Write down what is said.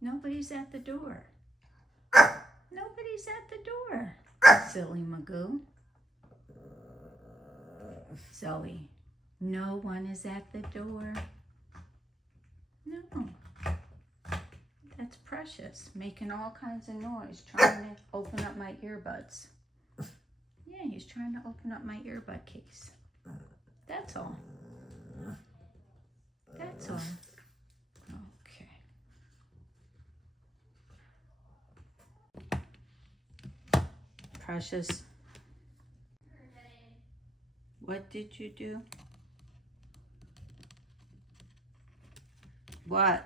Nobody's at the door. Nobody's at the door. Silly Magoo. Zoey, no one is at the door. No. That's Precious, making all kinds of noise, trying to open up my earbuds. Yeah, he's trying to open up my earbud case. That's all. That's all. Okay. Precious, what did you do? What?